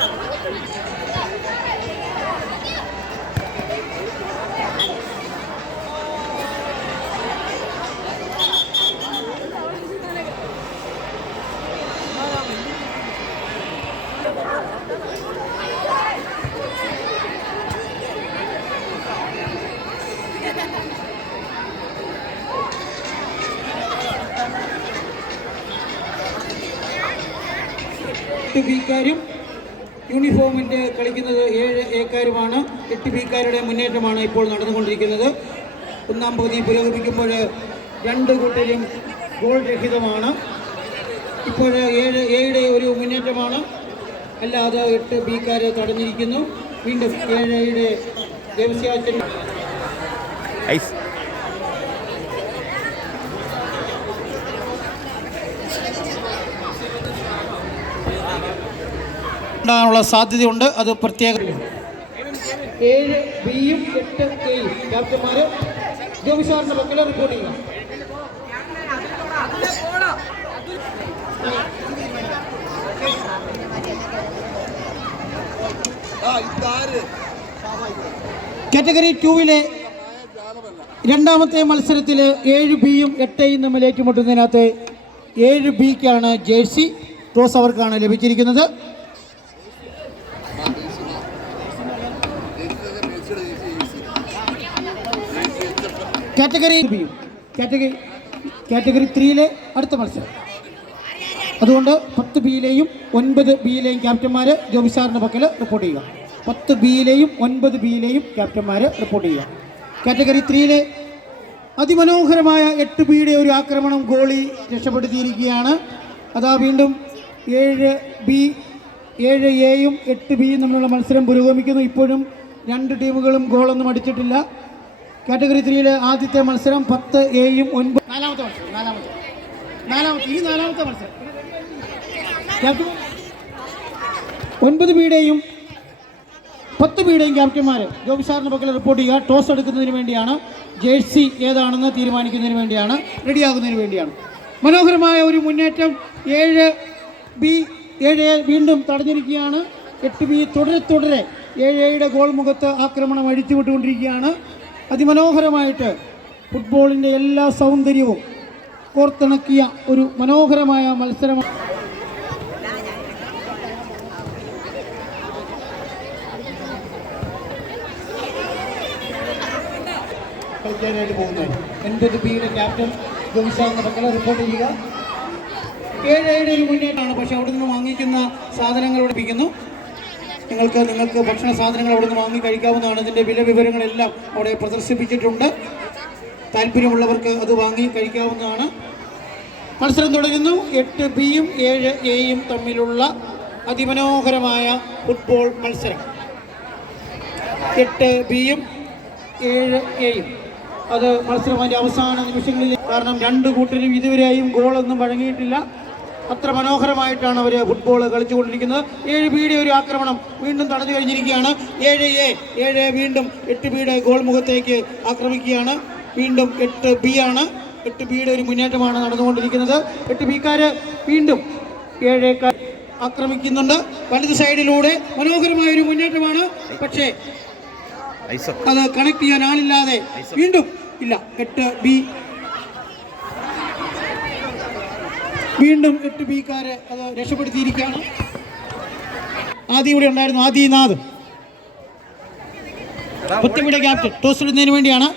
8 ബിക്കാരും യൂണിഫോമിൻ്റെ കളിക്കുന്നത് 7 എക്കാരുമാണ്. 8 ബിക്കാരുടെ മുന്നേറ്റമാണ് ഇപ്പോൾ നടന്നുകൊണ്ടിരിക്കുന്നത്. ഒന്നാം പകുതി പുരോഗമിക്കുമ്പോൾ 2 കൂട്ടരും ഗോൾ രഹിതമാണ്. ഇപ്പോൾ 7 എയുടെ ഒരു മുന്നേറ്റമാണ്, അല്ലാതെ 8 ബിക്കാർ തടഞ്ഞിരിക്കുന്നു. വീണ്ടും 7 എയുടെ ദേവസ്യാച്ചൻ ാനുള്ള സാധ്യതയുണ്ട്. അത് പ്രത്യേകം 7 ബിയും 8 എയും ക്യാപ്റ്റന്മാർ ജോബിസാറിന്റെ പക്കൽ റിപ്പോർട്ട് ചെയ്യാം. കാറ്റഗറി 2-ലെ രണ്ടാമത്തെ മത്സരത്തിൽ 7 ബിയും 8 എയും തമ്മിൽ ഏറ്റുമുട്ടുന്നതിനകത്ത് 7 ബിക്കാണ് ജേഴ്സി. ടോസ് അവർക്കാണ് ലഭിച്ചിരിക്കുന്നത്. കാറ്റഗറി 3-ലെ അടുത്ത മത്സരം. അതുകൊണ്ട് 10 ബിയിലെയും 9 ബിയിലെയും ക്യാപ്റ്റന്മാർ ജോബിസാറിൻ്റെ പക്കൽ റിപ്പോർട്ട് ചെയ്യുക. 10 ബിയിലെയും 9 ബിയിലെയും ക്യാപ്റ്റന്മാർ റിപ്പോർട്ട് ചെയ്യുക. കാറ്റഗറി 3-ലെ അതിമനോഹരമായ 8 ബിയുടെ ഒരു ആക്രമണം ഗോളി രക്ഷപ്പെടുത്തിയിരിക്കുകയാണ്. അതാ വീണ്ടും 7 ബി 7 എയും 8 ബിയും തമ്മിലുള്ള മത്സരം പുരോഗമിക്കുന്നു. ഇപ്പോഴും 2 ടീമുകളും ഗോളൊന്നും അടിച്ചിട്ടില്ല. കാറ്റഗറി 3-ലെ ആദ്യത്തെ മത്സരം 10 എയും 9 നാലാമത്തെ മത്സരം 9 ബിയുടെയും 10 ബിയുടെയും ക്യാപ്റ്റന്മാർ ജോബിസാറിൻ്റെ പക്കൽ റിപ്പോർട്ട് ചെയ്യുക. ടോസ് എടുക്കുന്നതിന് വേണ്ടിയാണ്, ജേഴ്സി ഏതാണെന്ന് തീരുമാനിക്കുന്നതിന് വേണ്ടിയാണ്, റെഡിയാകുന്നതിന് വേണ്ടിയാണ്. മനോഹരമായ ഒരു മുന്നേറ്റം. 7 ബി 7 എ വീണ്ടും തടഞ്ഞിരിക്കുകയാണ്. 8 ബി തുടരെ 7 എയുടെ ഗോൾ മുഖത്ത് ആക്രമണം അഴിച്ചുവിട്ടുകൊണ്ടിരിക്കുകയാണ്. അതിമനോഹരമായിട്ട് ഫുട്ബോളിൻ്റെ എല്ലാ സൗന്ദര്യവും കോർത്തിണക്കിയ ഒരു മനോഹരമായ മത്സരമാണ്. കളിക്കാനായിട്ട് പോകുന്നത് 9 ബിയുടെ ക്യാപ്റ്റൻ ജോബിസാറിന്റെ പക്കൽ റിപ്പോർട്ട് ചെയ്യുക. 7 എയുടെ ഒരു മുന്നേറ്റമാണ്. പക്ഷെ അവിടെ നിന്ന് വാങ്ങിക്കുന്ന സാധനങ്ങൾ പഠിപ്പിക്കുന്നു. നിങ്ങൾക്ക് ഭക്ഷണ സാധനങ്ങൾ അവിടെ നിന്ന് വാങ്ങി കഴിക്കാവുന്നതാണ്. ഇതിൻ്റെ വില വിവരങ്ങളെല്ലാം അവിടെ പ്രദർശിപ്പിച്ചിട്ടുണ്ട്. താല്പര്യമുള്ളവർക്ക് അത് വാങ്ങി കഴിക്കാവുന്നതാണ്. മത്സരം തുടരുന്നു. 8 ബിയും 7 എയും തമ്മിലുള്ള അതിമനോഹരമായ ഫുട്ബോൾ മത്സരം. 8 ബിയും 7 എയും അത് മത്സരം അതിൻ്റെ അവസാന നിമിഷങ്ങളിൽ, കാരണം 2 കൂട്ടരും ഇതുവരെയും ഗോളൊന്നും വഴങ്ങിയിട്ടില്ല. അത്ര മനോഹരമായിട്ടാണ് അവർ ഫുട്ബോൾ കളിച്ചുകൊണ്ടിരിക്കുന്നത്. 7 ബിയുടെ ഒരു ആക്രമണം വീണ്ടും തടഞ്ഞു കഴിഞ്ഞിരിക്കുകയാണ്. 7 എ വീണ്ടും 8 ബിയുടെ ഗോൾ മുഖത്തേക്ക് ആക്രമിക്കുകയാണ്. വീണ്ടും 8 ബി ആണ്. 8 ബിയുടെ ഒരു മുന്നേറ്റമാണ് നടന്നുകൊണ്ടിരിക്കുന്നത്. 8 ബിക്കാർ വീണ്ടും 7 എക്കാർ ആക്രമിക്കുന്നുണ്ട്. വലത് സൈഡിലൂടെ മനോഹരമായ ഒരു മുന്നേറ്റമാണ്. പക്ഷേ അത് കണക്ട് ചെയ്യാൻ ആളില്ലാതെ വീണ്ടും ഇല്ല. 8 ബി വീണ്ടും 8 ബിക്കാരെ അത് രക്ഷപ്പെടുത്തിയിരിക്കുകയാണ്. ആദ്യം ഇവിടെ ഉണ്ടായിരുന്നു, ആദിനാഥ് 10 ബിയുടെ ക്യാപ്റ്റൻ. ടോസ് ഇടുന്നതിന് വേണ്ടിയാണ്.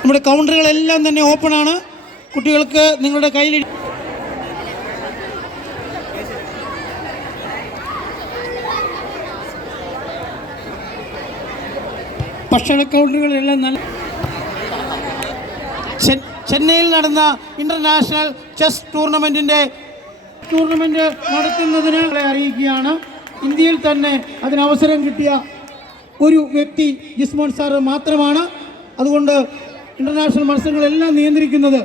നമ്മുടെ കൗണ്ടറുകളെല്ലാം തന്നെ ഓപ്പണാണ്. കുട്ടികൾക്ക് നിങ്ങളുടെ കയ്യിൽ ഭക്ഷണ കൗണ്ടറുകളെല്ലാം നല്ല. ചെന്നൈയിൽ നടന്ന ഇന്റർനാഷണൽ ചെസ് ടൂർണമെന്റ് നടത്തുന്നതിന് അറിയിക്കുകയാണ്. ഇന്ത്യയിൽ തന്നെ അതിനവസരം കിട്ടിയ ഒരു വ്യക്തി ജിസ്മോൻ സാർ മാത്രമാണ്. അതുകൊണ്ട് ഇന്റർനാഷണൽ മത്സരങ്ങളെല്ലാം നിയന്ത്രിക്കുന്നത്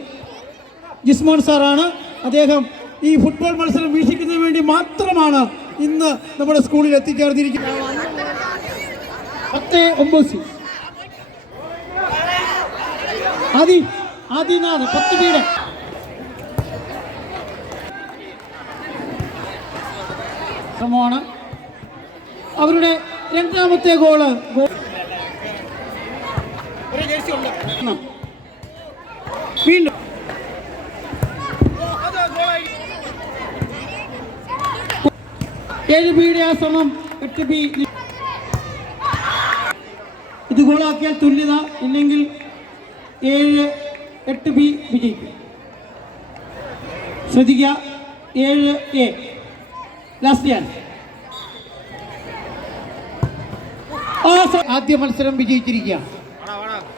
ജിസ്മോൻ സാറാണ്. അദ്ദേഹം ഈ ഫുട്ബോൾ മത്സരം വീക്ഷിക്കുന്നതിന് വേണ്ടി മാത്രമാണ് ഇന്ന് നമ്മുടെ സ്കൂളിൽ എത്തിച്ചേർന്നിരിക്കുന്നത്. 10-9 ആദിനാഥ് 10 ബിയുടെ ശ്രമമാണ്. അവരുടെ രണ്ടാമത്തെ ഗോള് വീണ്ടും ബിയുടെ ആ ശ്രമം 8 ബി. ഇത് ഗോളാക്കിയാൽ തുല്യത, ഇല്ലെങ്കിൽ 7-8 ബി വിജയിക്കും. ശ്രദ്ധിക്കുക, 7A ലാസ്റ്റ് ചാൻസ്. ആദ്യ മത്സരം വിജയിച്ചിരിക്കുകയാണ്.